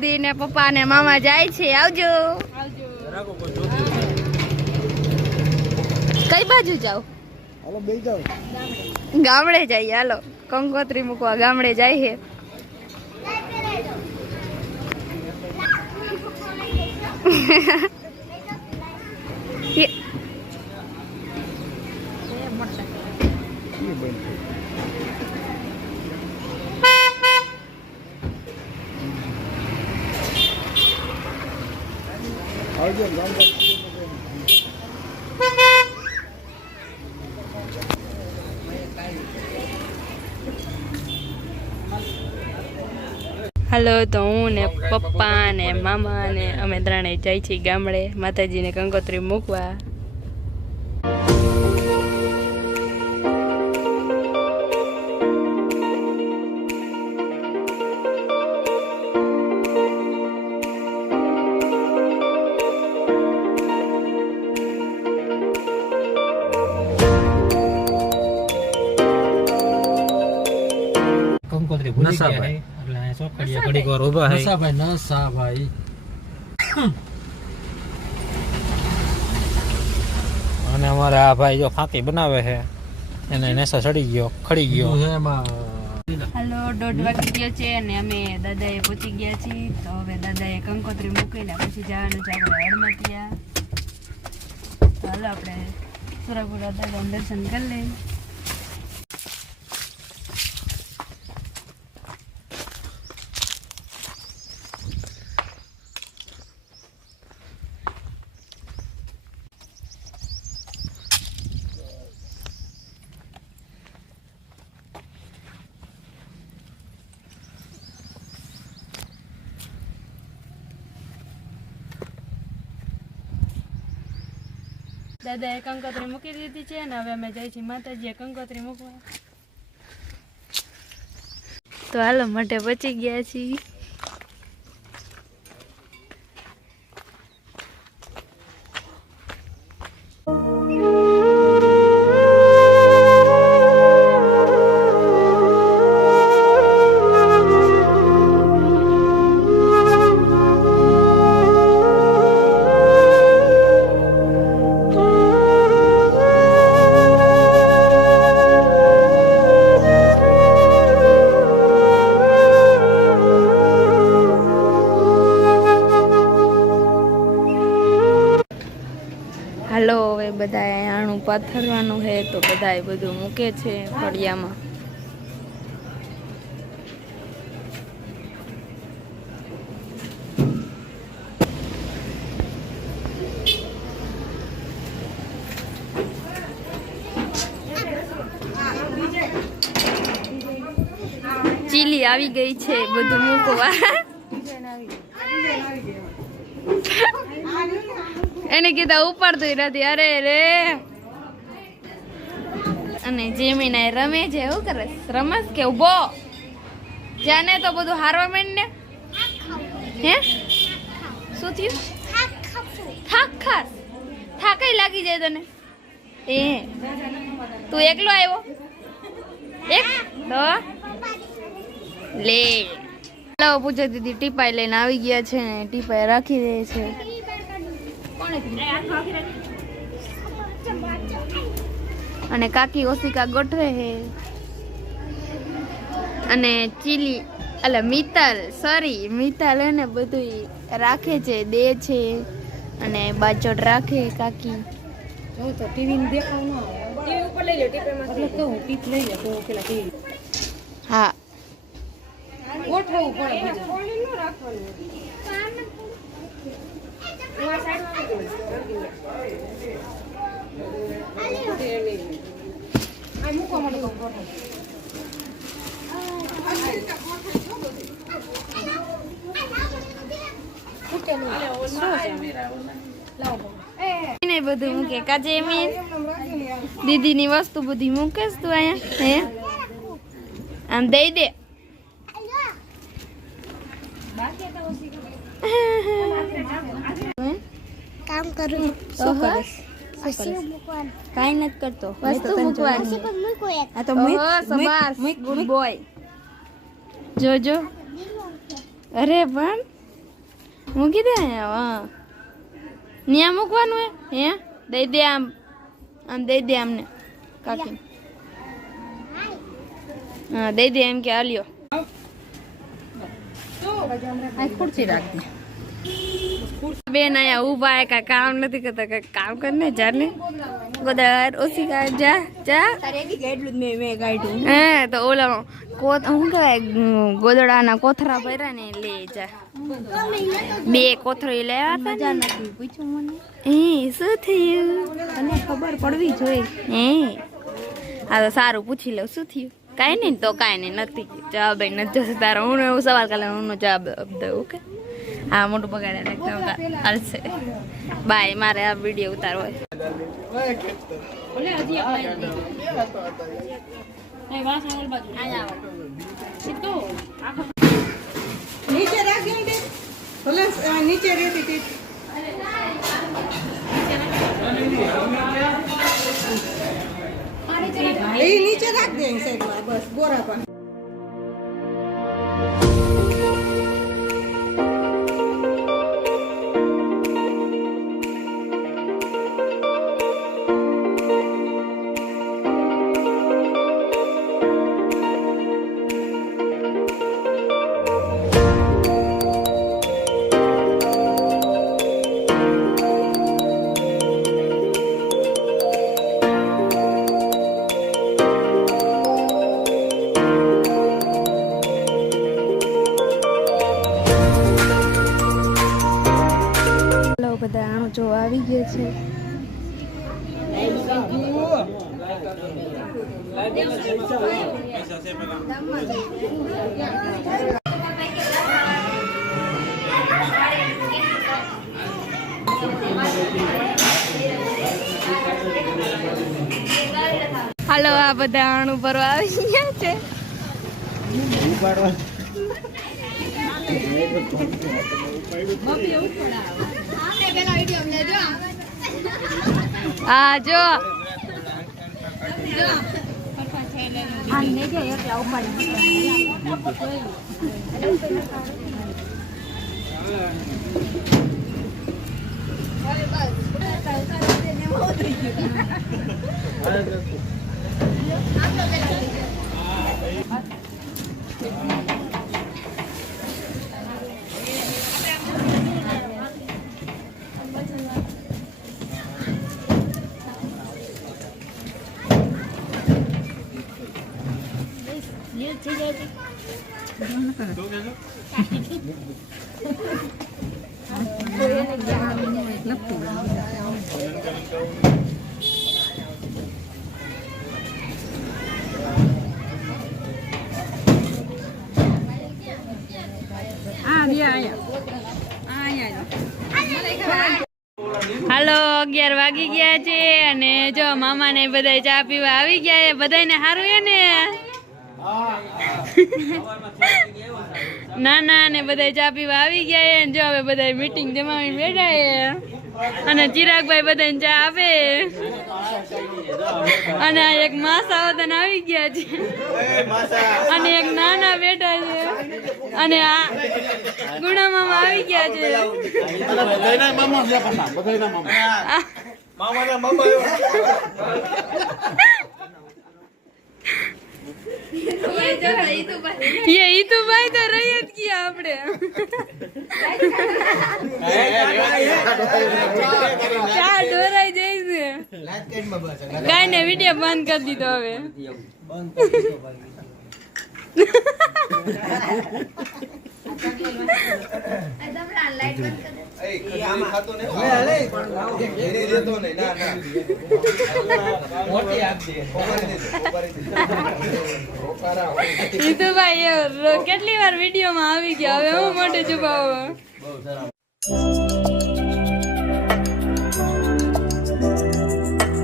દીદી ને પપ્પા ને મામા જાય છે. આવજો. કઈ બાજુ જાવ? હાલો બે જાવ. ગામડે જઈએ. હાલો કંકોત્રી મૂકવા ગામડે જાય છે. આવજો હાલો તો હું ને પપ્પા ને મામા ને અમે ત્રણેય જાય છીએ ગામડે માતાજીને કંકોત્રી મૂકવા. અને અમારે આ ભાઈ જો ફાંકી બનાવે છે એને નેસા ચડી ગયો ખડી ગયો. હાલો 1:30 વાગી ગયો છે અને અમે દાદાએ પહોંચી ગયા છીએ. તો હવે દાદાએ કંકોત્રી મૂકેલા પછી જવાનું છે આપણે હડમતિયા. તો હાલો આપણે સુરાપુરા દાદાનું દર્શન કરી લઈએ. દાદાએ કંકોત્રી મૂકી દીધી છે અને હવે અમે જઈએ છીએ માતાજીએ કંકોત્રી મૂકવા. તો હાલો માટે પહોંચી ગયા છીએ. હાલો હવે બધાએ આણું પાથરવાનું છે તો બધાએ બધું મૂકે છે ફળિયામાં. ચીલી આવી ગઈ છે બધું મૂકવા. એને કીધા ઉપાડતું નથી. અરે રે. અને જેમીના રમે છે. શું કરે? રમસ કે ઉભો જાને તો બધું હારવા માંડ ને. હે શું થયું? થાક ખાસ થાકઈ લાગી જાય તને. એ તું એકલો આવ્યો? એક તો લે. ચાલો પૂછો દીદી ટીપાઈ લઈને આવી ગયા છે ને ટીપાઈ રાખી દે છે. અને કાકી ઓશિકા ગોઠવે છે અને ચીલી એટલે મિત્તલ એને બધું રાખે છે દે છે અને બાજોટ રાખે કાકી. તો ટીવી ને દેખાવ ન આવે. ટીવી ઉપર લઈ લે. ટીપીમાં એટલે કહું ટીપ લઈ લે તો પેલા ટીવી. હા ગોઠવવું પડે. ઓલી ન રાખવાનું. આ મૂકવા માટે બધું મૂકે કાજે દીદી ની વસ્તુ બધી મૂકેશ તું અહીંયા. હે આમ દઈ દે. કામ કરું તો કાઈ નથી કરતો. વસ્તુ મૂકવાની. આ તો ગુડ બોય. જોજો. અરે પણ મૂકી દે અહીંયા હા ન્યા મૂકવાનું હે દઈ દે આમ દઈ દે આમને કાકી હા દઈ દે એમ કે આલ્યો ખુરશી રાખી બેન અહીંયા ઊભા હે કાંઈ કામ નથી કરતા કાંઈ કામ કરીને ચાલે ગોદર ઓછી કાઢ જા જા હે તો ઓલા શું કહેવાય ગોદડાના કોથરા ભર્યા ને લે જા 2 કોથળી લેવા હતા ને પૂછ્યું મને શું થયું તને ખબર પડવી જોઈએ હા તો સારું પૂછી લઉં શું થયું કાંઈ નહીં તો કાંઈ નહીં નથી જવાબ નથી જશે તારો હું એવું સવાલ કાલે હું જવાબ દઉં ઓકે હા મોટું બગાડે એકદમ હાલશે બાય મારે આ વિડીયો ઉતારવો હોય નીચે રાખી દે ભલે નીચે રહેતી હતી એ નીચે રાખ દે સાઈડમાં બસ બોરા પર બધા આણો જો આવી ગયો છે હાલો આ બધા આણું ભરવા આવી ગયા છે હા જો હાલો 11 વાગી ગયા છે અને જો મામા ને બધા ચા પીવા આવી ગયા છે બધાને સારું હે ને નાના ને બધા ચા પીવા આવી ગયા છે જો હવે બધા મીટિંગ જમાવી બેઠા છે અને ચિરાગભાઈ બધાને ચા આપે અને આ એક માસા વતન આવી ગયા છે અને એક નાના બેઠા છે અને આ ગુણા મામા આવી ગયા છે ये ईतू भाई तो रही किया आपने ચાર ઢોરાઈ જઈશે કાઈ ને વિડિયો બંધ કરી દીધો હવે ઈતુ ભાઈ કેટલી વાર વિડીયો માં આવી ગયા હવે હું મોટે છુપાવો